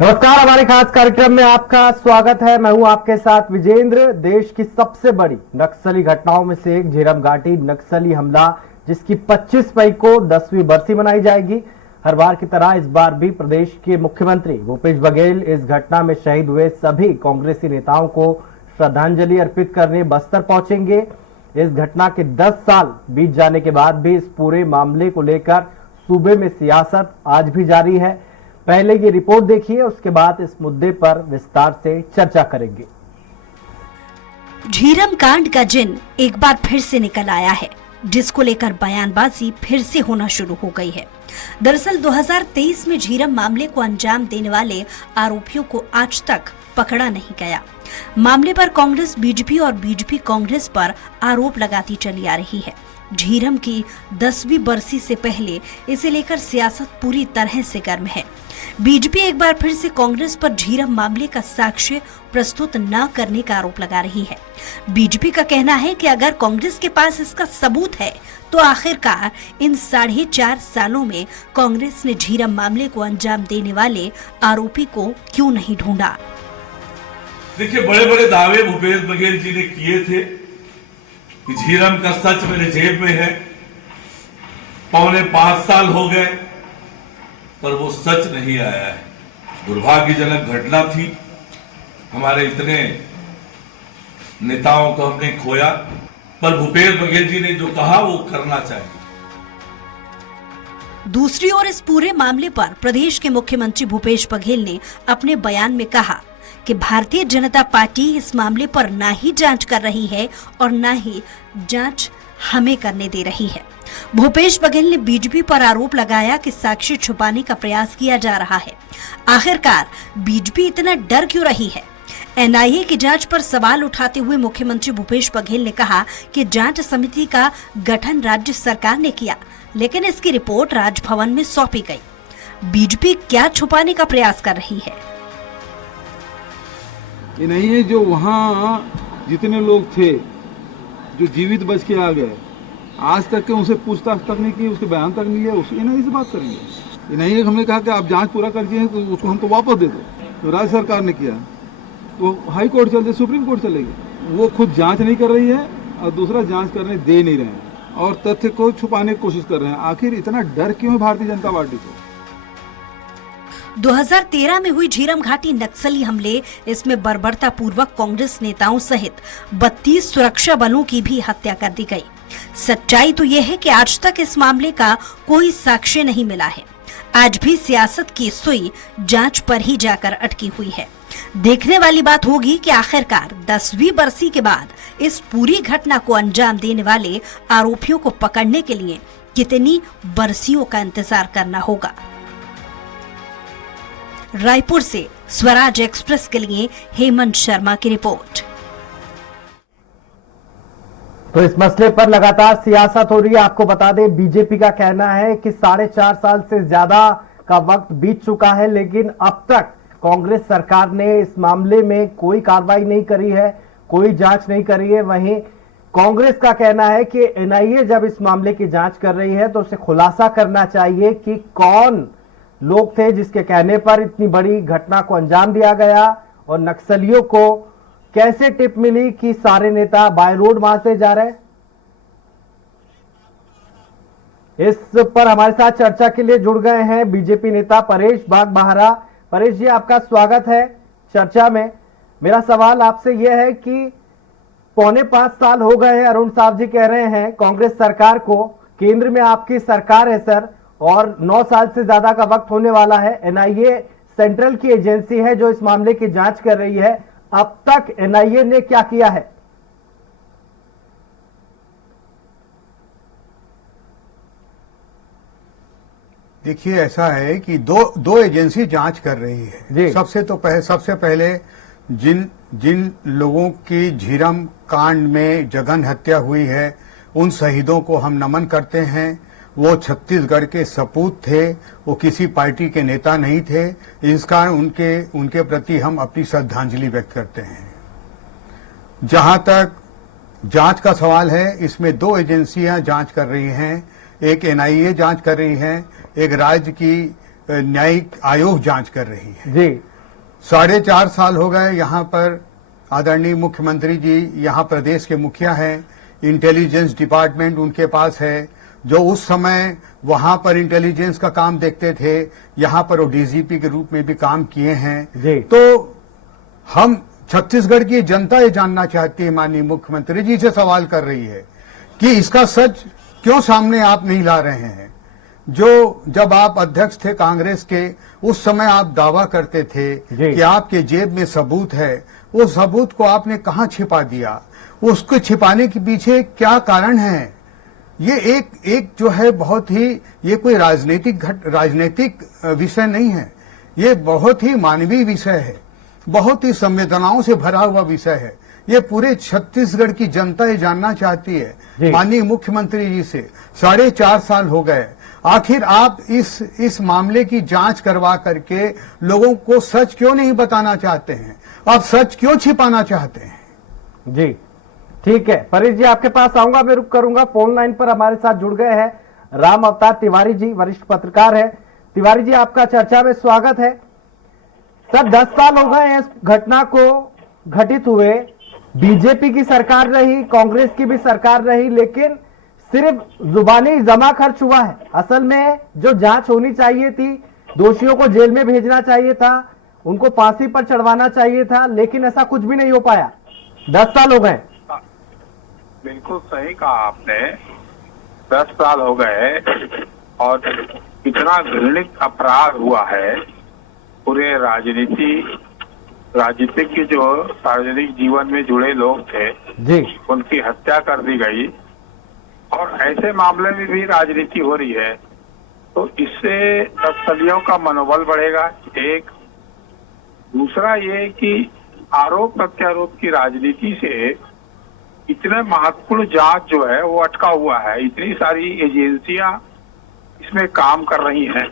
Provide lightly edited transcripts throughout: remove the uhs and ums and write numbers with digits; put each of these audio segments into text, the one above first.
नमस्कार, हमारे खास कार्यक्रम में आपका स्वागत है। मैं हूं आपके साथ विजेंद्र। देश की सबसे बड़ी नक्सली घटनाओं में से एक झीरम घाटी नक्सली हमला, जिसकी 25 मई को 10वीं बरसी मनाई जाएगी। हर बार की तरह इस बार भी प्रदेश के मुख्यमंत्री भूपेश बघेल इस घटना में शहीद हुए सभी कांग्रेसी नेताओं को श्रद्धांजलि अर्पित करने बस्तर पहुंचेंगे। इस घटना के 10 साल बीत जाने के बाद भी इस पूरे मामले को लेकर सूबे में सियासत आज भी जारी है। पहले ये रिपोर्ट देखिए, उसके बाद इस मुद्दे पर विस्तार से चर्चा करेंगे। झीरम कांड का जिन एक बार फिर से निकल आया है, जिसको लेकर बयानबाजी फिर से होना शुरू हो गई है। दरअसल 2023 में झीरम मामले को अंजाम देने वाले आरोपियों को आज तक पकड़ा नहीं गया। मामले पर कांग्रेस बीजेपी और बीजेपी कांग्रेस पर आरोप लगाती चली आ रही है। झीरम की 10वीं बरसी से पहले इसे लेकर सियासत पूरी तरह से गर्म है। बीजेपी एक बार फिर से कांग्रेस पर झीरम मामले का साक्ष्य प्रस्तुत न करने का आरोप लगा रही है। बीजेपी का कहना है कि अगर कांग्रेस के पास इसका सबूत है तो आखिरकार इन 4.5 सालों में कांग्रेस ने झीरम मामले को अंजाम देने वाले आरोपी को क्यों नहीं ढूंढा। देखिए, बड़े बड़े दावे भूपेश बघेल जी ने किए थे कि झीरम का सच मेरे जेब में है। 5.25 साल हो गए पर वो सच नहीं आया है। दुर्भाग्यजनक घटना थी। हमारे इतने नेताओं को हमने खोया, पर भूपेश बघेल जी ने जो कहा वो करना चाहिए। दूसरी ओर इस पूरे मामले पर प्रदेश के मुख्यमंत्री भूपेश बघेल ने अपने बयान में कहा कि भारतीय जनता पार्टी इस मामले पर ना ही जांच कर रही है और ना ही जांच हमें करने दे रही है। भूपेश बघेल ने बीजेपी पर आरोप लगाया कि साक्ष्य छुपाने का प्रयास किया जा रहा है। आखिरकार बीजेपी इतना डर क्यों रही है? एनआईए की जांच पर सवाल उठाते हुए मुख्यमंत्री भूपेश बघेल ने कहा कि जांच समिति का गठन राज्य सरकार ने किया, लेकिन इसकी रिपोर्ट राजभवन में सौंपी गई। बीजेपी क्या छुपाने का प्रयास कर रही है? ये नहीं है जो वहाँ जितने लोग थे जो जीवित बच के आ गए, आज तक के उनसे पूछताछ तक नहीं की, उसके बयान तक नहीं है, उसकी नहीं से बात करेंगे। ये नहीं है हमने कहा कि आप जांच पूरा कर दिए तो उसको हमको वापस दे दो। तो राज्य सरकार ने किया तो हाई कोर्ट चलते, सुप्रीम कोर्ट चलेगी। वो खुद जांच नहीं कर रही है और दूसरा जांच करने दे नहीं रहे हैं और तथ्य को छुपाने की कोशिश कर रहे हैं। आखिर इतना डर क्यों है भारतीय जनता पार्टी को? 2013 में हुई झीरम घाटी नक्सली हमले, इसमें बर्बरता पूर्वक कांग्रेस नेताओं सहित 32 सुरक्षा बलों की भी हत्या कर दी गई। सच्चाई तो यह है कि आज तक इस मामले का कोई साक्ष्य नहीं मिला है। आज भी सियासत की सुई जांच पर ही जाकर अटकी हुई है। देखने वाली बात होगी कि आखिरकार 10वीं बरसी के बाद इस पूरी घटना को अंजाम देने वाले आरोपियों को पकड़ने के लिए कितनी बरसियों का इंतजार करना होगा। रायपुर से स्वराज एक्सप्रेस के लिए हेमंत शर्मा की रिपोर्ट। तो इस मसले पर लगातार सियासत हो रही है। आपको बता दें, बीजेपी का कहना है कि 4.5 साल से ज्यादा का वक्त बीत चुका है, लेकिन अब तक कांग्रेस सरकार ने इस मामले में कोई कार्रवाई नहीं करी है, कोई जांच नहीं करी है। वहीं कांग्रेस का कहना है कि एनआईए जब इस मामले की जांच कर रही है तो उसे खुलासा करना चाहिए कि कौन लोग थे जिसके कहने पर इतनी बड़ी घटना को अंजाम दिया गया और नक्सलियों को कैसे टिप मिली कि सारे नेता बाय रोड वहां से जा रहे हैं। इस पर हमारे साथ चर्चा के लिए जुड़ गए हैं बीजेपी नेता परेश बाघ-बाहरा। परेश जी, आपका स्वागत है चर्चा में। मेरा सवाल आपसे यह है कि 4.25 साल हो गए हैं, अरुण साहब जी कह रहे हैं कांग्रेस सरकार को, केंद्र में आपकी सरकार है सर, और 9 साल से ज्यादा का वक्त होने वाला है। एनआईए सेंट्रल की एजेंसी है जो इस मामले की जांच कर रही है। अब तक एनआईए ने क्या किया है? देखिए, ऐसा है कि दो एजेंसी जांच कर रही है। सबसे पहले जिन लोगों की झीरम कांड में जघन्य हत्या हुई है, उन शहीदों को हम नमन करते हैं। वो छत्तीसगढ़ के सपूत थे, वो किसी पार्टी के नेता नहीं थे। इसका उनके प्रति हम अपनी श्रद्धांजलि व्यक्त करते हैं। जहां तक जांच का सवाल है, इसमें 2 एजेंसियां जांच कर रही हैं। एक एनआईए जांच कर रही है, एक राज्य की न्यायिक आयोग जांच कर रही है। जी, 4.5 साल हो गए यहाँ पर आदरणीय मुख्यमंत्री जी यहाँ प्रदेश के मुखिया हैं, इंटेलिजेंस डिपार्टमेंट उनके पास है, जो उस समय वहां पर इंटेलिजेंस का काम देखते थे, यहाँ पर वो डीजीपी के रूप में भी काम किए हैं। तो हम छत्तीसगढ़ की जनता ये जानना चाहती है, माननीय मुख्यमंत्री जी से सवाल कर रही है कि इसका सच क्यों सामने आप नहीं ला रहे हैं। जो जब आप अध्यक्ष थे कांग्रेस के, उस समय आप दावा करते थे कि आपके जेब में सबूत है, वो सबूत को आपने कहां छिपा दिया, उसको छिपाने के पीछे क्या कारण है। ये एक जो है बहुत ही, ये कोई राजनीतिक विषय नहीं है, ये बहुत ही मानवीय विषय है, बहुत ही संवेदनाओं से भरा हुआ विषय है। ये पूरे छत्तीसगढ़ की जनता ये जानना चाहती है माननीय मुख्यमंत्री जी से। 4.5 साल हो गए, आखिर आप इस मामले की जांच करवा करके लोगों को सच क्यों नहीं बताना चाहते हैं, आप सच क्यों छिपाना चाहते हैं। जी ठीक है, परेश जी आपके पास आऊंगा, मैं रुक करूंगा। फोन लाइन पर हमारे साथ जुड़ गए हैं राम अवतार तिवारी जी, वरिष्ठ पत्रकार है। तिवारी जी आपका चर्चा में स्वागत है। सर 10 साल हो गए इस घटना को घटित हुए, बीजेपी की सरकार रही, कांग्रेस की भी सरकार रही, लेकिन सिर्फ जुबानी जमा खर्च हुआ है। असल में जो जांच होनी चाहिए थी, दोषियों को जेल में भेजना चाहिए था, उनको फांसी पर चढ़वाना चाहिए था, लेकिन ऐसा कुछ भी नहीं हो पाया। 10 साल हो गए। बिल्कुल सही कहा आपने, 10 साल हो गए और इतना घृणित अपराध हुआ है। पूरे राजनीतिक के जो सार्वजनिक जीवन में जुड़े लोग थे जी, उनकी हत्या कर दी गई और ऐसे मामले में भी राजनीति हो रही है, तो इससे नक्सलियों का मनोबल बढ़ेगा। एक दूसरा ये कि आरोप प्रत्यारोप की राजनीति से इतने महत्वपूर्ण जांच जो है वो अटका हुआ है। इतनी सारी एजेंसियां इसमें काम कर रही हैं,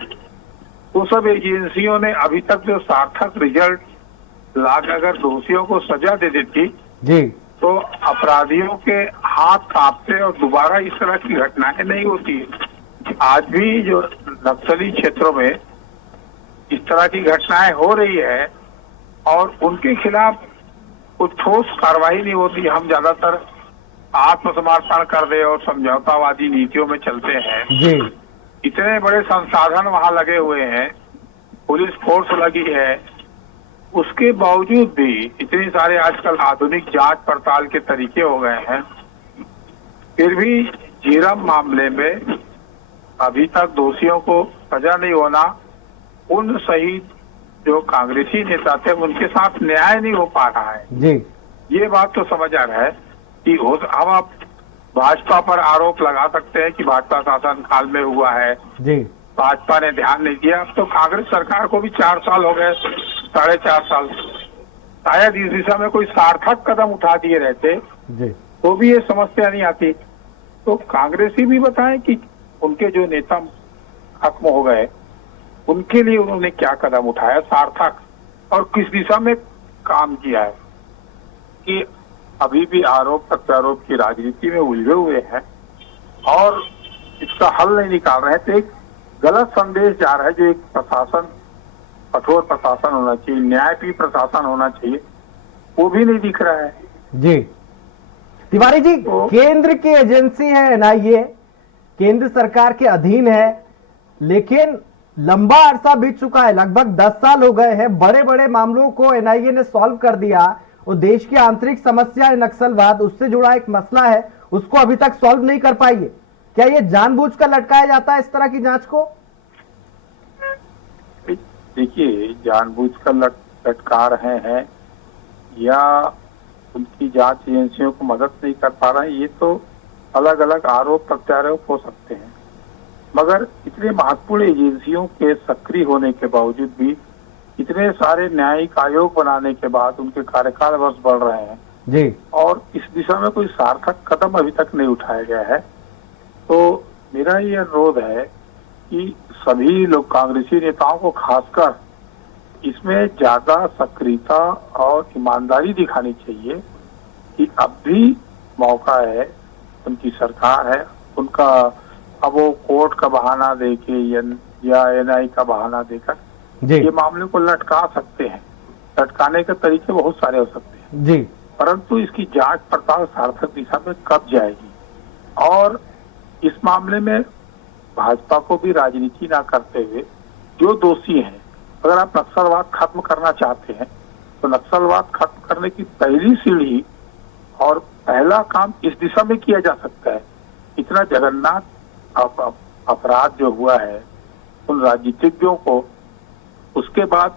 वो सब एजेंसियों ने अभी तक जो सार्थक रिजल्ट लाकर अगर दोषियों को सजा दे देती जी, तो अपराधियों के हाथ कांपते और दोबारा इस तरह की घटनाएं नहीं होती। आज भी जो नक्सली क्षेत्रों में इस तरह की घटनाएं हो रही है और उनके खिलाफ कुछ ठोस कार्रवाई नहीं होती। हम ज्यादातर आत्मसमर्पण कर दे और समझौतावादी नीतियों में चलते हैं जी। इतने बड़े संसाधन वहां लगे हुए हैं, पुलिस फोर्स लगी है, उसके बावजूद भी इतनी सारे आजकल आधुनिक जांच पड़ताल के तरीके हो गए हैं, फिर भी झीरम मामले में अभी तक दोषियों को सजा नहीं होना, उन शहीद जो कांग्रेसी नेता थे उनके साथ न्याय नहीं हो पा रहा है जी। ये बात तो समझ आ रहा है कि हम आप भाजपा पर आरोप लगा सकते हैं कि भाजपा शासन काल में हुआ है जी, भाजपा ने ध्यान नहीं दिया। अब तो कांग्रेस सरकार को भी 4 साल हो गए, 4.5 साल, शायद इस दिशा में कोई सार्थक कदम उठा दिए रहते जी, तो भी ये समस्या नहीं आती। तो कांग्रेसी भी बताएं कि उनके जो नेता खत्म हो गए उनके लिए उन्होंने क्या कदम उठाया सार्थक, और किस दिशा में काम किया है। कि अभी भी आरोप प्रत्यारोप की राजनीति में उलझे हुए हैं और इसका हल नहीं निकाल रहे हैं, तो एक गलत संदेश जा रहा है। जो एक प्रशासन, कठोर प्रशासन होना चाहिए, न्यायप्रिय प्रशासन होना चाहिए, वो भी नहीं दिख रहा है। जी तिवारी जी, केंद्र की एजेंसी है एनआईए, केंद्र सरकार के अधीन है, लेकिन लंबा अरसा बीत चुका है, लगभग 10 साल हो गए हैं। बड़े बड़े मामलों को एनआईए ने सॉल्व कर दिया और देश की आंतरिक समस्या है नक्सलवाद, उससे जुड़ा एक मसला है, उसको अभी तक सॉल्व नहीं कर पाई है। क्या ये जानबूझकर लटकाया जाता है इस तरह की जांच को? देखिए, जानबूझकर लटका रहे हैं या उनकी जांच एजेंसियों को मदद नहीं कर पा रहे हैं, ये तो अलग अलग आरोप प्रत्यारोप हो सकते हैं। मगर इतने महत्वपूर्ण एजेंसियों के सक्रिय होने के बावजूद भी, इतने सारे न्यायिक आयोग बनाने के बाद उनके कार्यकाल वर्ष बढ़ रहे हैं जी, और इस दिशा में कोई सार्थक कदम अभी तक नहीं उठाया गया है। तो मेरा ये अनुरोध है कि सभी लोग, कांग्रेसी नेताओं को खासकर, इसमें ज्यादा सक्रियता और ईमानदारी दिखानी चाहिए कि अब भी मौका है, उनकी सरकार है, उनका अब वो कोर्ट का बहाना देके या एनआई का बहाना देकर ये मामले को लटका सकते हैं। लटकाने के तरीके बहुत सारे हो सकते हैं जी, परंतु इसकी जांच पड़ताल सार्थक दिशा में कब जाएगी। और इस मामले में भाजपा को भी राजनीति ना करते हुए जो दोषी हैं, अगर आप नक्सलवाद खत्म करना चाहते हैं तो नक्सलवाद खत्म करने की पहली सीढ़ी और पहला काम इस दिशा में किया जा सकता है। इतना जघन्य अपराध जो हुआ है उन राजनीतिज्ञों को, उसके बाद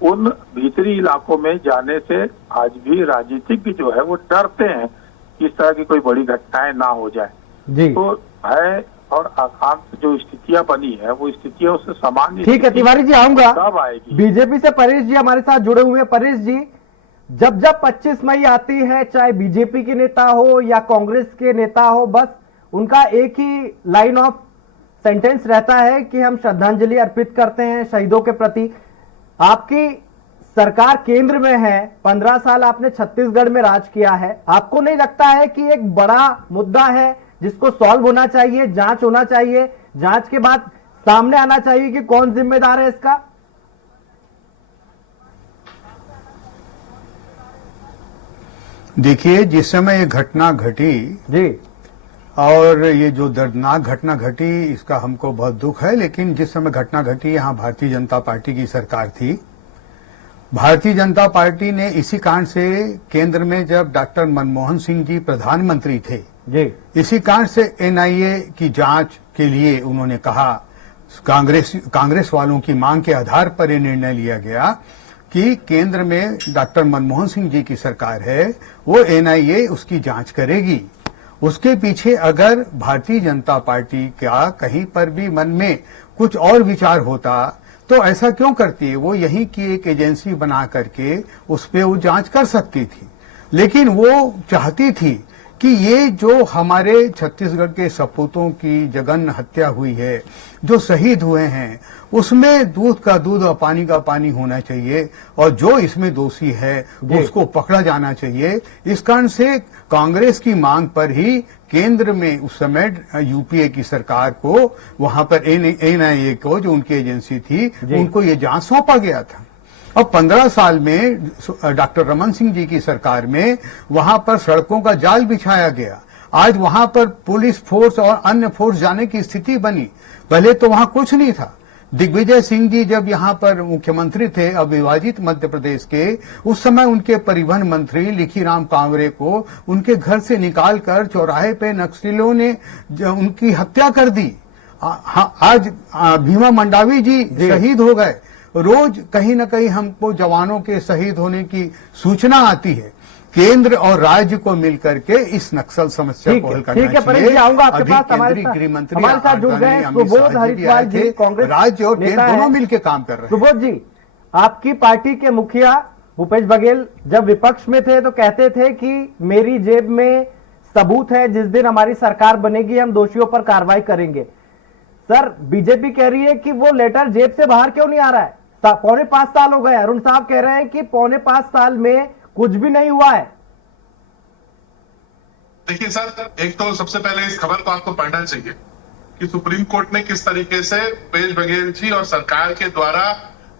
उन भीतरी इलाकों में जाने से आज भी राजनीतिज्ञ जो है वो डरते हैं कि इस तरह की कोई बड़ी घटनाएं ना हो जाए। जी। तो भय और आकांक्षा जो स्थितियां बनी है वो स्थितियां उससे सामान्य। ठीक है तिवारी जी, आऊंगा कब आएगी। बीजेपी से परेश जी हमारे साथ जुड़े हुए हैं। परेश जी, जब 25 मई आती है, चाहे बीजेपी के नेता हो या कांग्रेस के नेता हो, बस उनका एक ही लाइन ऑफ सेंटेंस रहता है कि हम श्रद्धांजलि अर्पित करते हैं शहीदों के प्रति। आपकी सरकार केंद्र में है, 15 साल आपने छत्तीसगढ़ में राज किया है, आपको नहीं लगता है कि एक बड़ा मुद्दा है जिसको सॉल्व होना चाहिए, जांच होना चाहिए, जांच के बाद सामने आना चाहिए कि कौन जिम्मेदार है इसका? देखिए, जिस समय ये घटना घटी जी, और ये जो दर्दनाक घटना घटी इसका हमको बहुत दुख है, लेकिन जिस समय घटना घटी यहाँ भारतीय जनता पार्टी की सरकार थी। भारतीय जनता पार्टी ने इसी कारण से केंद्र में जब डॉक्टर मनमोहन सिंह जी प्रधानमंत्री थे जी, इसी कारण से एनआईए की जांच के लिए उन्होंने कहा, कांग्रेस वालों की मांग के आधार पर यह निर्णय लिया गया कि केंद्र में डॉक्टर मनमोहन सिंह जी की सरकार है, वो एनआईए उसकी जांच करेगी। उसके पीछे अगर भारतीय जनता पार्टी का कहीं पर भी मन में कुछ और विचार होता तो ऐसा क्यों करती है? वो यहीं की एक एजेंसी बना करके उस पे वो जांच कर सकती थी, लेकिन वो चाहती थी कि ये जो हमारे छत्तीसगढ़ के सपूतों की जघन्य हत्या हुई है, जो शहीद हुए हैं, उसमें दूध का दूध और पानी का पानी होना चाहिए और जो इसमें दोषी है उसको पकड़ा जाना चाहिए। इस कारण से कांग्रेस की मांग पर ही केंद्र में उस समय यूपीए की सरकार को वहां पर एनआईए को, जो उनकी एजेंसी थी, उनको ये जांच सौंपा गया था। अब 15 साल में डॉक्टर रमन सिंह जी की सरकार में वहां पर सड़कों का जाल बिछाया गया। आज वहां पर पुलिस फोर्स और अन्य फोर्स जाने की स्थिति बनी, पहले तो वहां कुछ नहीं था। दिग्विजय सिंह जी जब यहां पर मुख्यमंत्री थे अविभाजित मध्य प्रदेश के, उस समय उनके परिवहन मंत्री लिखीराम कांवरे को उनके घर से निकालकर चौराहे पे नक्सलियों ने उनकी हत्या कर दी। आज भीमा मंडावी जी शहीद हो गए। रोज कहीं न कहीं हमको जवानों के शहीद होने की सूचना आती है। केंद्र और राज्य को मिलकर के इस नक्सल समस्या को हल करना चाहिए। ठीक है, आऊंगा आपके पास। केंद्रीय गृह मंत्री हमारे साथ जुड़ गए सुबोध हरिद्वार जी, कांग्रेस राज्य और केंद्र दोनों मिलकर काम कर रहे हैं। सुबोध जी, आपकी पार्टी के मुखिया भूपेश बघेल जब विपक्ष में थे तो कहते थे कि मेरी जेब में सबूत है, जिस दिन हमारी सरकार बनेगी हम दोषियों पर कार्रवाई करेंगे। सर, बीजेपी कह रही है कि वो लेटर जेब से बाहर क्यों नहीं आ रहा है? 4.5 साल हो गए। अरुण साहब कह रहे हैं कि 4.5 साल में कुछ भी नहीं हुआ है। देखिए सर, एक तो सबसे पहले इस खबर को आपको पढ़ना चाहिए कि सुप्रीम कोर्ट ने किस तरीके से भूपेश बघेल जी और सरकार के द्वारा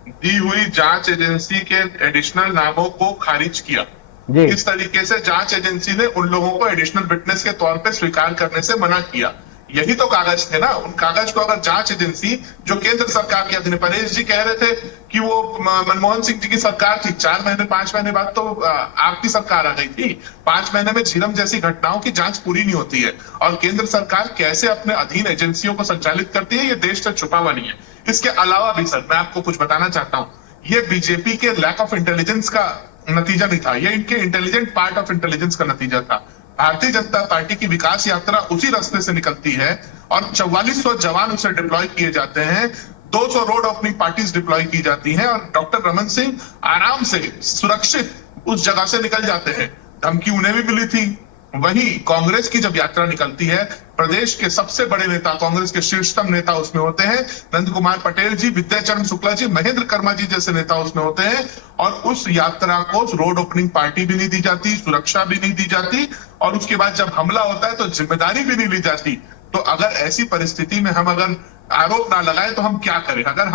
दी हुई जांच एजेंसी के एडिशनल नामों को खारिज किया। किस तरीके से जांच एजेंसी ने उन लोगों को एडिशनल विटनेस के तौर पे स्वीकार करने से मना किया। यही तो कागज थे ना। उन कागज को अगर जांच एजेंसी जो केंद्र सरकार के अधीन, परेश जी कह रहे थे कि वो मनमोहन सिंह जी की सरकार थी, 4 महीने 5 महीने बाद तो आपकी सरकार आ गई थी। 5 महीने में झीरम जैसी घटनाओं की जांच पूरी नहीं होती है। और केंद्र सरकार कैसे अपने अधीन एजेंसियों को संचालित करती है, ये देश से छुपा हुआ नहीं है। इसके अलावा भी सर, मैं आपको कुछ बताना चाहता हूँ, ये बीजेपी के लैक ऑफ इंटेलिजेंस का नतीजा नहीं था, ये इनके इंटेलिजेंट पार्ट ऑफ इंटेलिजेंस का नतीजा था। भारतीय जनता पार्टी की विकास यात्रा उसी रास्ते से निकलती है और 4400 जवान उसे डिप्लॉय किए जाते हैं, 200 रोड ओपनिंग पार्टीज डिप्लॉय की जाती हैं और डॉक्टर रमन सिंह आराम से सुरक्षित उस जगह से निकल जाते हैं। धमकी उन्हें भी मिली थी। वहीं कांग्रेस की जब यात्रा निकलती है, प्रदेश के सबसे बड़े नेता, कांग्रेस के शीर्षतम नेता उसमें होते हैं, नंद कुमार पटेल जी, विद्याचरण शुक्ला जी, महेंद्र कर्मा जी जैसे नेता उसमें होते हैं। और उस यात्रा को रोड ओपनिंग पार्टी भी नहीं दी जाती, सुरक्षा भी नहीं दी जाती और उसके बाद जब हमला होता है तो जिम्मेदारी भी नहीं ली जाती। तो अगर ऐसी परिस्थिति में हम अगर आरोप ना लगाए तो हम क्या करें? अगर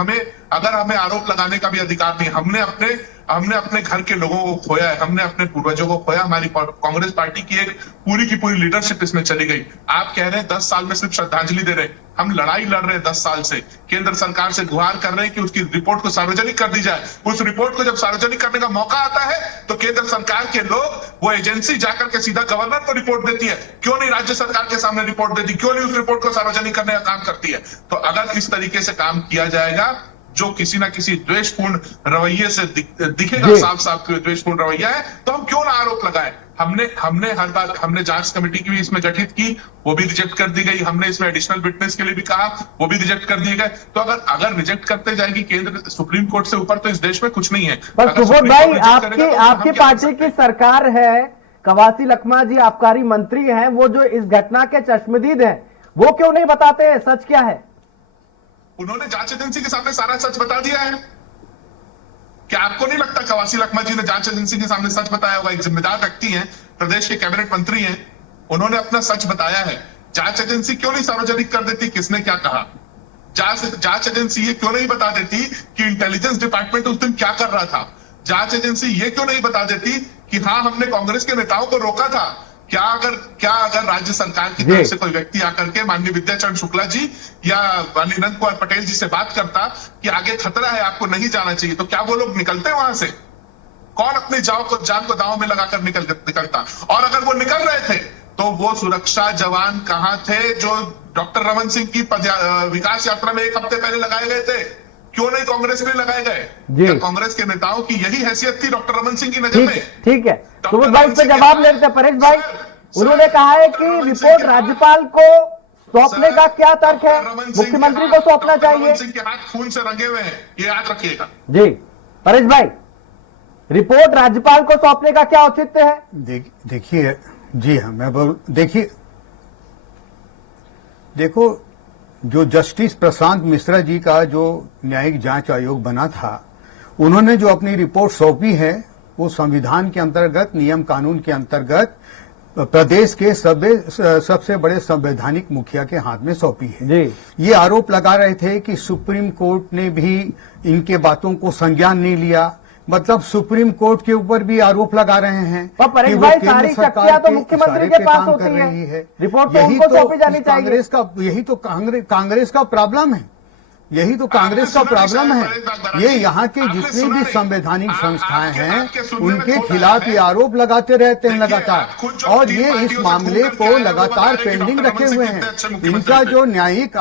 हमें आरोप लगाने का भी अधिकार नहीं, हमने अपने घर के लोगों को खोया है, हमने अपने पूर्वजों को खोया, हमारी कांग्रेस पार्टी की एक पूरी की पूरी लीडरशिप इसमें चली गई। आप कह रहे हैं 10 साल में सिर्फ श्रद्धांजलि दे रहे हैं, हम लड़ाई लड़ रहे हैं 10 साल से, केंद्र सरकार से गुहार कर रहे हैं कि उसकी रिपोर्ट को सार्वजनिक कर दी जाए। उस रिपोर्ट को जब सार्वजनिक करने का मौका आता है तो केंद्र सरकार के लोग, वो एजेंसी जाकर के सीधा गवर्नर को रिपोर्ट देती है, क्यों नहीं राज्य सरकार के सामने रिपोर्ट देती, क्यों नहीं उस रिपोर्ट को सार्वजनिक करने का काम करती है? तो अगर इस तरीके से काम किया जाएगा जो किसी ना किसी द्वेषपूर्ण रवैये से दिखेगा, साफ साफ द्वेषपूर्ण रवैया है, तो हम क्यों ना आरोप लगाए? हमने हर बार हमने जांच कमेटी की भी इसमें गठित की, वो भी रिजेक्ट कर दी गई। हमने इसमें एडिशनल विटनेस के लिए भी कहा, वो भी रिजेक्ट कर दिए गए। तो अगर रिजेक्ट करते जाएगी केंद्र सुप्रीम कोर्ट से ऊपर, तो इस देश में कुछ नहीं है। पर सुबोध भाई, आपकी पार्टी की सरकार है, कवासी लखमा जी आबकारी मंत्री हैं, वो जो इस घटना के चश्मदीद हैं, वो क्यों नहीं बताते हैं सच क्या है? उन्होंने जांच एजेंसी के सामने सारा सच बता दिया है। क्या आपको नहीं लगता कवासी लखमा जी ने जांच एजेंसी के सामने सच बताया होगा? एक जिम्मेदार व्यक्ति हैं, प्रदेश के कैबिनेट मंत्री हैं, उन्होंने अपना सच बताया है। जांच एजेंसी क्यों नहीं सार्वजनिक कर देती किसने क्या कहा? जांच एजेंसी ये क्यों नहीं बता देती कि इंटेलिजेंस डिपार्टमेंट उस दिन क्या कर रहा था? जांच एजेंसी ये क्यों नहीं बता देती कि हाँ, हमने कांग्रेस के नेताओं को रोका था? क्या अगर राज्य सरकार की तरफ से कोई व्यक्ति आकर के माननीय विद्याचरण शुक्ला जी या माननीय नंद कुमार पटेल जी से बात करता कि आगे खतरा है, आपको नहीं जाना चाहिए, तो क्या वो लोग निकलते वहां से? कौन अपनी जान को दांव में लगाकर निकलता? और अगर वो निकल रहे थे तो वो सुरक्षा जवान कहां थे जो डॉक्टर रमन सिंह की विकास यात्रा में 1 हफ्ते पहले लगाए गए थे? क्यों नहीं कांग्रेस में लगाए गए? कांग्रेस के नेताओं की यही हैसियत थी डॉक्टर रमन सिंह की नजर में? ठीक है, तो भाई इस पे जवाब लेते हैं। परेश भाई, उन्होंने कहा है कि रिपोर्ट राज्यपाल को सौंपने का क्या तर्क है? मुख्यमंत्री को सौंपना चाहिए। रमन सिंह के हाथ खून से रंगे हुए हैं, ये याद रखिएगा। जी परेश भाई, रिपोर्ट राज्यपाल को सौंपने का क्या औचित्य है? देखिए, जी हाँ, देखो, जो जस्टिस प्रशांत मिश्रा जी का जो न्यायिक जांच आयोग बना था, उन्होंने जो अपनी रिपोर्ट सौंपी है, वो संविधान के अंतर्गत, नियम कानून के अंतर्गत प्रदेश के सबसे बड़े संवैधानिक मुखिया के हाथ में सौंपी है। जी। ये आरोप लगा रहे थे कि सुप्रीम कोर्ट ने भी इनके बातों को संज्ञान नहीं लिया, मतलब सुप्रीम कोर्ट के ऊपर भी आरोप लगा रहे हैं कि वो केंद्र सरकार तो मुख्यमंत्री के पास होती है, रिपोर्ट तो उनको सौंपी जानी चाहिए। यही तो कांग्रेस का प्रॉब्लम है, यही तो कांग्रेस का प्रॉब्लम है। ये यहाँ के जितनी भी संवैधानिक संस्थाएं हैं, उनके खिलाफ ये आरोप लगाते रहते हैं लगातार, और ये इस मामले को लगातार पेंडिंग रखे हुए हैं। इनका जो न्यायिक,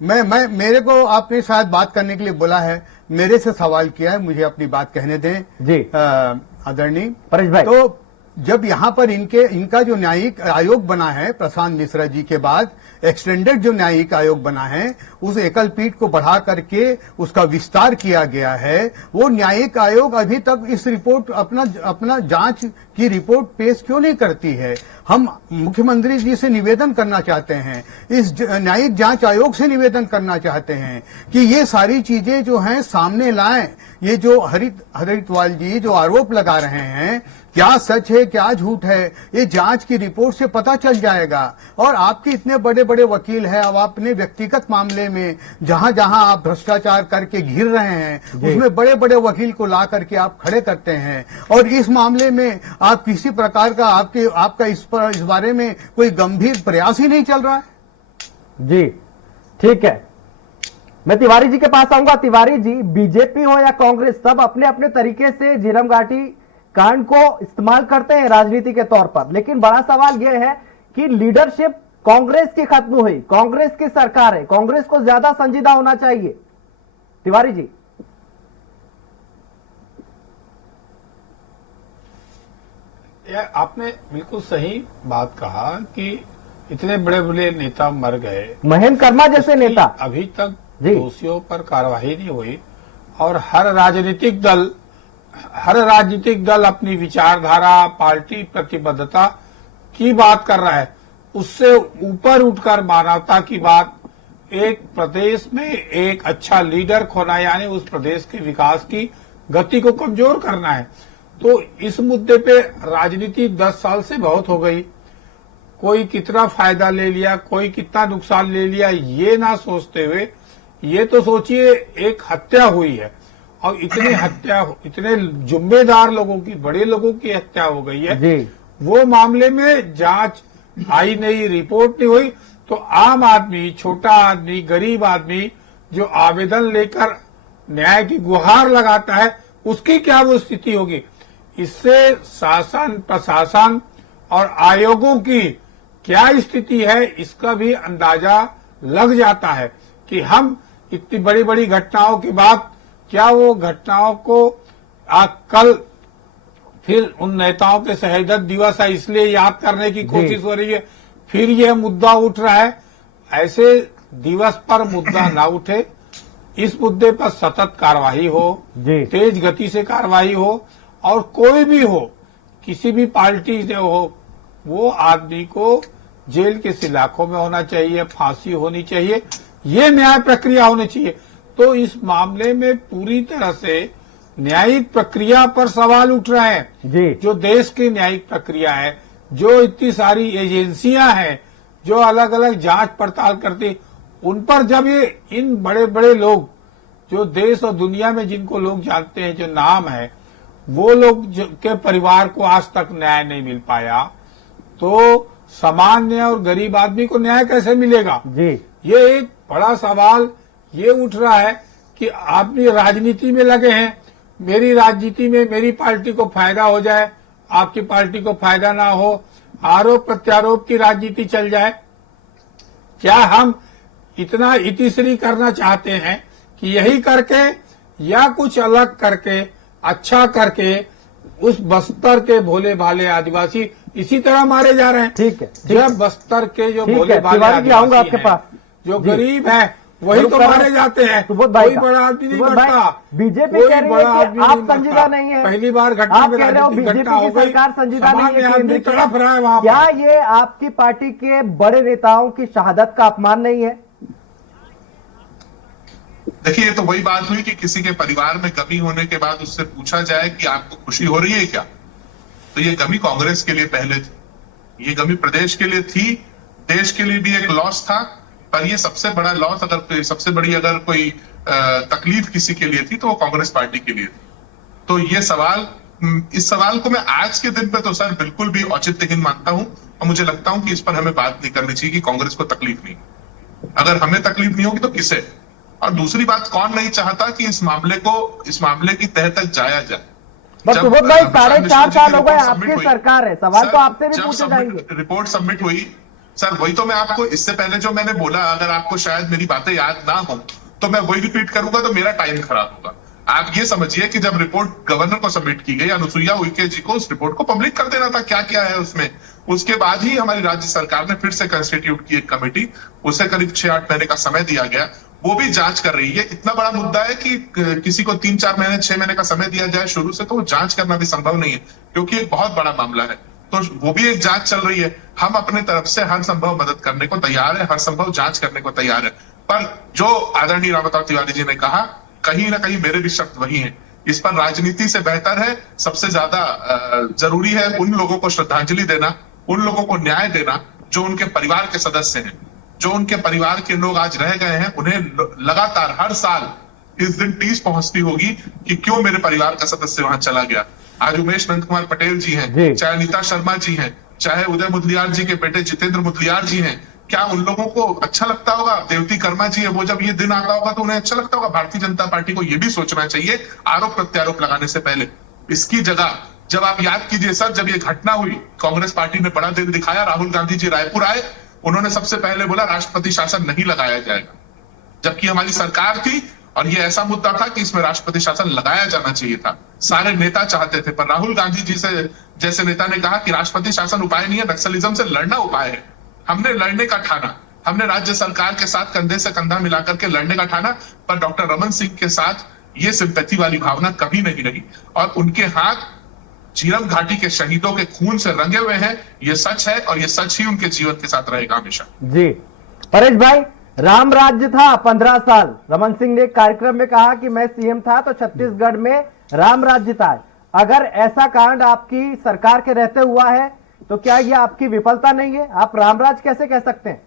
मेरे को आपने शायद बात करने के लिए बोला है, मेरे से सवाल किया है, मुझे अपनी बात कहने दें जी आदरणीय परेश भाई। तो जब यहाँ पर इनका जो न्यायिक आयोग बना है प्रशांत मिश्रा जी के बाद, एक्सटेंडेड जो न्यायिक आयोग बना है, उस एकल पीठ को बढ़ा करके उसका विस्तार किया गया है। वो न्यायिक आयोग अभी तक इस रिपोर्ट अपना जांच की रिपोर्ट पेश क्यों नहीं करती है? हम मुख्यमंत्री जी से निवेदन करना चाहते हैं, इस न्यायिक जांच आयोग से निवेदन करना चाहते हैं कि ये सारी चीजें जो हैं सामने लाएं। ये जो हरिद्वाल जी जो आरोप लगा रहे हैं, क्या सच है क्या झूठ है, ये जांच की रिपोर्ट से पता चल जाएगा। और आपके इतने बड़े बड़े वकील हैं, अब अपने व्यक्तिगत मामले में जहां जहां आप भ्रष्टाचार करके घिर रहे हैं, उसमें बड़े बड़े वकील को ला करके आप खड़े करते हैं, और इस मामले में आप किसी प्रकार का आपका इस बारे में कोई गंभीर प्रयास ही नहीं चल रहा है। जी ठीक है, मैं तिवारी जी के पास आऊंगा। तिवारी जी, बीजेपी हो या कांग्रेस, सब अपने अपने तरीके से झीरम घाटी कांड को इस्तेमाल करते हैं राजनीति के तौर पर, लेकिन बड़ा सवाल यह है कि लीडरशिप कांग्रेस की खत्म हुई, कांग्रेस की सरकार है, कांग्रेस को ज्यादा संजीदा होना चाहिए। तिवारी जी। आपने बिल्कुल सही बात कहा कि इतने बड़े बड़े नेता मर गए, महेंद्र कर्मा जैसे नेता, अभी तक दोषियों पर कार्रवाई नहीं हुई, और हर राजनीतिक दल अपनी विचारधारा, पार्टी प्रतिबद्धता की बात कर रहा है। उससे ऊपर उठकर मानवता की बात, एक प्रदेश में एक अच्छा लीडर खोना, यानी उस प्रदेश के विकास की गति को कमजोर करना है। तो इस मुद्दे पे राजनीति 10 साल से बहुत हो गई, कोई कितना फायदा ले लिया, कोई कितना नुकसान ले लिया, ये ना सोचते हुए, ये तो सोचिए एक हत्या हुई है और इतने जिम्मेदार लोगों की, बड़े लोगों की हत्या हो गई है जी। वो मामले में जांच आई नहीं, रिपोर्ट नहीं हुई, तो आम आदमी, छोटा आदमी, गरीब आदमी जो आवेदन लेकर न्याय की गुहार लगाता है, उसकी क्या वो स्थिति होगी। इससे शासन, प्रशासन और आयोगों की क्या स्थिति है, इसका भी अंदाजा लग जाता है कि हम इतनी बड़ी बड़ी घटनाओं के बाद क्या वो घटनाओं को कल फिर उन नेताओं के शहादत दिवस है इसलिए याद करने की कोशिश हो रही है, फिर यह मुद्दा उठ रहा है। ऐसे दिवस पर मुद्दा ना उठे, इस मुद्दे पर सतत कार्रवाई हो, तेज गति से कार्रवाई हो, और कोई भी हो, किसी भी पार्टी से हो, वो आदमी को जेल के सलाखों में होना चाहिए, फांसी होनी चाहिए, ये न्याय प्रक्रिया होनी चाहिए। तो इस मामले में पूरी तरह से न्यायिक प्रक्रिया पर सवाल उठ रहे हैं। जो देश की न्यायिक प्रक्रिया है, जो इतनी सारी एजेंसियां हैं जो अलग अलग जांच पड़ताल करती, उन पर जब ये इन बड़े बड़े लोग जो देश और दुनिया में जिनको लोग जानते हैं, जो नाम है, वो लोग के परिवार को आज तक न्याय नहीं मिल पाया, तो सामान्य और गरीब आदमी को न्याय कैसे मिलेगा। ये एक बड़ा सवाल ये उठ रहा है कि आदमी राजनीति में लगे हैं, मेरी राजनीति में मेरी पार्टी को फायदा हो जाए, आपकी पार्टी को फायदा ना हो, आरोप प्रत्यारोप की राजनीति चल जाए। क्या हम इतना इतिश्री करना चाहते हैं कि यही करके या कुछ अलग करके, अच्छा करके उस बस्तर के भोले भाले आदिवासी इसी तरह मारे जा रहे हैं। ठीक है, जब बस्तर के जो भोले भाले आदिवासी आपके पास जो गरीब हैं वही तो मारे जाते हैं, कोई बड़ा आदमी नहीं मरता। बीजेपी कह रही है कि आप संजीदा नहीं है, पहली बार घटना में बीजेपी की सरकार संजीदा नहीं है, आदमी तड़प रहा है वहां। क्या ये आपकी पार्टी के बड़े नेताओं की शहादत का अपमान नहीं है? देखिए, ये तो वही बात हुई कि किसी के परिवार में गमी होने के बाद उससे पूछा जाए कि आपको खुशी हो रही है क्या, तो ये गमी कांग्रेस के लिए पहले थी, ये गमी प्रदेश के लिए थी, देश के लिए भी एक लॉस था, पर ये सबसे बड़ा लॉस, अगर सबसे बड़ी अगर कोई तकलीफ किसी के लिए थी तो वो कांग्रेस पार्टी के लिए थी। तो ये सवाल, इस सवाल को मैं आज के दिन पे तो सर बिल्कुल भी औचित्यहीन मानता हूं, और मुझे लगता हूं कि इस पर हमें बात नहीं करनी चाहिए कि कांग्रेस को तकलीफ नहीं। अगर हमें तकलीफ नहीं होगी तो किसे। और दूसरी बात, कौन नहीं चाहता कि इस मामले की तह तक जाया जाए। सुबोध भाई, 4.5 साल हो गए आपकी सरकार है, सवाल तो आपसे भी पूछे जाएंगे। रिपोर्ट सबमिट हुई सर, वही तो मैं आपको इससे पहले जो मैंने बोला, अगर आपको शायद मेरी बातें याद ना हो तो मैं वही रिपीट करूंगा तो मेरा टाइम खराब होगा। आप ये समझिए कि जब रिपोर्ट गवर्नर को सबमिट की गई, अनुसुईया उइके जी को उस रिपोर्ट को पब्लिक कर देना था, क्या क्या है उसमें। उसके बाद ही हमारी राज्य सरकार ने फिर से कंस्टिट्यूट की एक कमेटी, उसे करीब 6-8 महीने का समय दिया गया, वो भी जांच कर रही है। इतना बड़ा मुद्दा है कि किसी को 3-4 महीने 6 महीने का समय दिया जाए शुरू से, तो वो जांच करना भी संभव नहीं है, क्योंकि एक बहुत बड़ा मामला है। तो वो भी एक जांच चल रही है। हम अपने तरफ से हर संभव मदद करने को तैयार है, हर संभव जांच करने को तैयार है। पर जो आदरणीय रामाराव तिवारी जी ने कहा, कहीं ना कहीं मेरे भी शब्द वही हैं। इस पर राजनीति से बेहतर है, सबसे ज्यादा जरूरी है उन लोगों को श्रद्धांजलि देना, उन लोगों को न्याय देना जो उनके परिवार के सदस्य हैं, जो उनके परिवार के लोग आज रह गए हैं। उन्हें लगातार हर साल इस दिन टीस पहुंचती होगी कि क्यों मेरे परिवार का सदस्य वहां चला गया। आज उमेश नंद कुमार पटेल जी हैं, चाहे अनीता शर्मा जी हैं, चाहे उदय मुदलियार जी के बेटे जितेंद्र मुदलियार जी हैं, क्या उन लोगों को अच्छा लगता होगा? देवती कर्मा जी है, वो जब ये दिन आता होगा तो उन्हें अच्छा लगता होगा? भारतीय जनता पार्टी को ये भी सोचना चाहिए आरोप प्रत्यारोप लगाने से पहले। इसकी जगह जब आप याद कीजिए सर, जब ये घटना हुई, कांग्रेस पार्टी ने बड़ा दिल दिखाया, राहुल गांधी जी रायपुर आए, उन्होंने सबसे पहले बोला राष्ट्रपति शासन नहीं लगाया जाएगा, जबकि हमारी सरकार थी और ये ऐसा मुद्दा था कि इसमें राष्ट्रपति शासन लगाया जाना चाहिए था। सारे नेता चाहते थे, पर राहुल गांधी जी से जैसे नेता ने कहा कि राष्ट्रपति शासन उपाय नहीं है, नक्सलिज्म से लड़ना उपाय है। हमने लड़ने का ठाना, हमने राज्य सरकार के साथ कंधे से कंधा मिलाकर के लड़ने का ठाना, पर डॉक्टर रमन सिंह के साथ ये सिंपैथी वाली भावना कभी नहीं रही, और उनके हाथ झीरम घाटी के शहीदों के खून से रंगे हुए हैं। ये सच है, और ये सच ही उनके जीवन के साथ रहेगा हमेशा। जी परेश भाई, राम राज्य था 15 साल, रमन सिंह ने एक कार्यक्रम में कहा कि मैं सीएम था तो छत्तीसगढ़ में राम राज्य था। अगर ऐसा कांड आपकी सरकार के रहते हुआ है, तो क्या ये आपकी विफलता नहीं है? आप रामराज कैसे कह सकते हैं?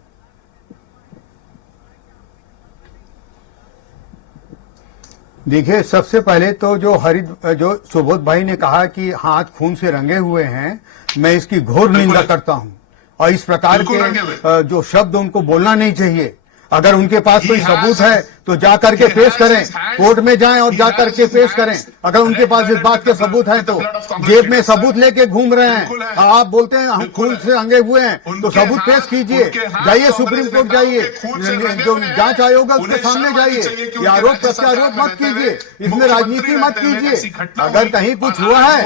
देखिए, सबसे पहले तो जो सुबोध भाई ने कहा कि हाथ खून से रंगे हुए हैं, मैं इसकी घोर निंदा करता हूं। और इस प्रकार के जो शब्द उनको बोलना नहीं चाहिए। अगर उनके पास कोई सबूत है तो जा करके पेश करें, कोर्ट में जाएं और जा करके पेश करें। अगर उनके पास इस बात के सबूत हैं तो जेब में सबूत लेके घूम रहे हैं, आप बोलते हैं हम खून से रंगे हुए हैं, तो सबूत पेश कीजिए। जाइए सुप्रीम कोर्ट, जाइए, जो जांच आयोग है उसके सामने जाइए। ये आरोप प्रत्यारोप मत कीजिए, इसमें राजनीति मत कीजिए। अगर कहीं कुछ हुआ है,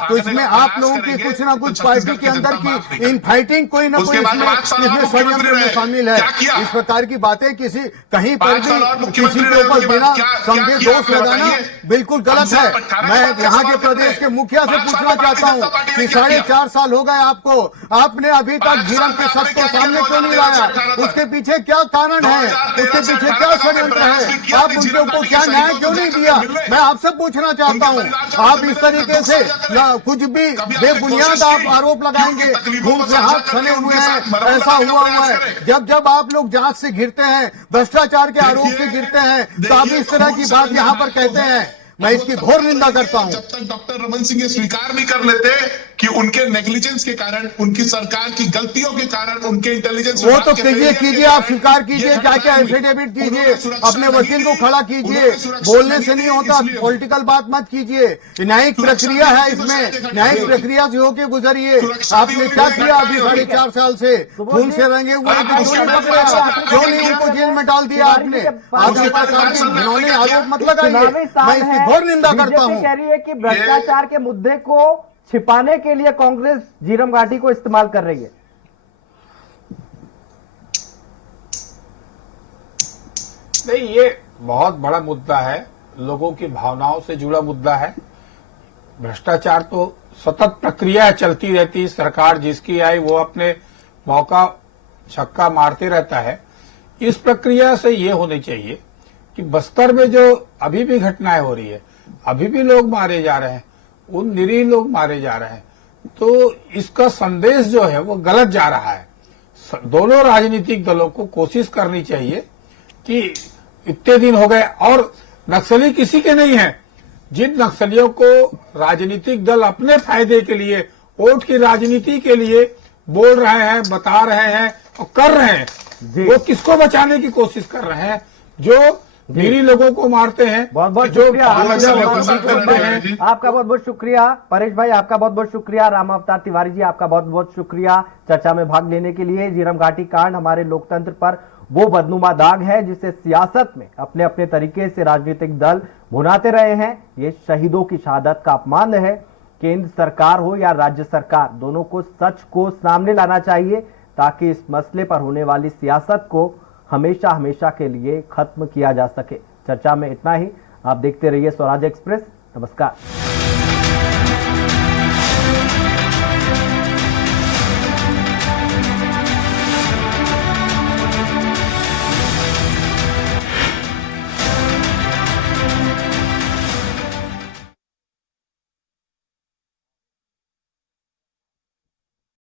तो इसमें आप लोगों की कुछ ना कुछ पार्टी के अंदर की इन फाइटिंग कोई ना कोई इसमें षड्यंत्र में शामिल है। इस प्रकार की बातें कहीं पर भी किसी के ऊपर बिना समझे दोष लगाना बिल्कुल गलत है। मैं यहाँ के प्रदेश के मुखिया से पूछना चाहता हूँ कि 4.5 साल हो गए आपको, आपने अभी तक झीरम के सच को सामने क्यों नहीं लाया? उसके पीछे क्या कारण है? उसके पीछे क्या षड्यंत्र है? आप उनके ऊपर क्या न्याय क्यों नहीं दिया? मैं आपसे पूछना चाहता हूँ। आप इस तरीके से कुछ भी बेबुनियाद आप आरोप लगाएंगे, खून से हाथ सने हुए हैं, ऐसा हुआ है। जब आप लोग जांच से घिरते हैं, भ्रष्टाचार के आरोप से गिरते हैं, तो आप इस तरह की बात यहाँ पर कहते हैं। मैं इसकी घोर निंदा करता हूँ। जब तक डॉक्टर रमन सिंह ये स्वीकार नहीं कर लेते कि उनके नेग्लिजेंस के कारण, उनकी सरकार की गलतियों के कारण, उनके इंटेलिजेंस वो तो कीजिए, आप स्वीकार कीजिए, जाके एफिडेविट कीजिए, अपने वकील को खड़ा कीजिए। बोलने से नहीं होता, पॉलिटिकल बात मत कीजिए। न्यायिक प्रक्रिया है, इसमें न्यायिक प्रक्रिया से होके गुजरिए। आपने क्या किया अभी 4.5 साल से? खून से रंगे हुए क्यों नहीं पकड़े? क्यों नहीं उनको जेल में डाल दिया आपने? आप इस प्रकार के घिनौने आरोप मत लगाइए। मैं इसकी घोर निंदा करता हूँ। कह रही है कि भ्रष्टाचार के मुद्दे को छिपाने के लिए कांग्रेस झीरम घाटी को इस्तेमाल कर रही है। नहीं, ये बहुत बड़ा मुद्दा है, लोगों की भावनाओं से जुड़ा मुद्दा है। भ्रष्टाचार तो सतत प्रक्रिया चलती रहती है। सरकार जिसकी आई वो अपने मौका छक्का मारते रहता है। इस प्रक्रिया से ये होनी चाहिए कि बस्तर में जो अभी भी घटनाएं हो रही है, अभी भी लोग मारे जा रहे हैं, उन निरीह लोग मारे जा रहे हैं, तो इसका संदेश जो है वो गलत जा रहा है। दोनों राजनीतिक दलों को कोशिश करनी चाहिए कि इतने दिन हो गए और नक्सली किसी के नहीं है। जिन नक्सलियों को राजनीतिक दल अपने फायदे के लिए, वोट की राजनीति के लिए बोल रहे हैं, बता रहे हैं और कर रहे हैं, वो किसको बचाने की कोशिश कर रहे हैं? जो निरीह लोगों को मारते हैं। बहुत बहुत शुक्रिया आपका, बहुत बहुत शुक्रिया परेश भाई, आपका बहुत बहुत शुक्रिया। राम अवतार तिवारी जी, आपका बहुत बहुत शुक्रिया चर्चा में भाग लेने के लिए। झीरम घाटी कांड हमारे लोकतंत्र पर वो बदनुमा दाग है जिसे सियासत में अपने अपने तरीके से राजनीतिक दल भुनाते रहे हैं। ये शहीदों की शहादत का अपमान है। केंद्र सरकार हो या राज्य सरकार, दोनों को सच को सामने लाना चाहिए ताकि इस मसले पर होने वाली सियासत को हमेशा हमेशा के लिए खत्म किया जा सके। चर्चा में इतना ही। आप देखते रहिए स्वराज एक्सप्रेस। नमस्कार।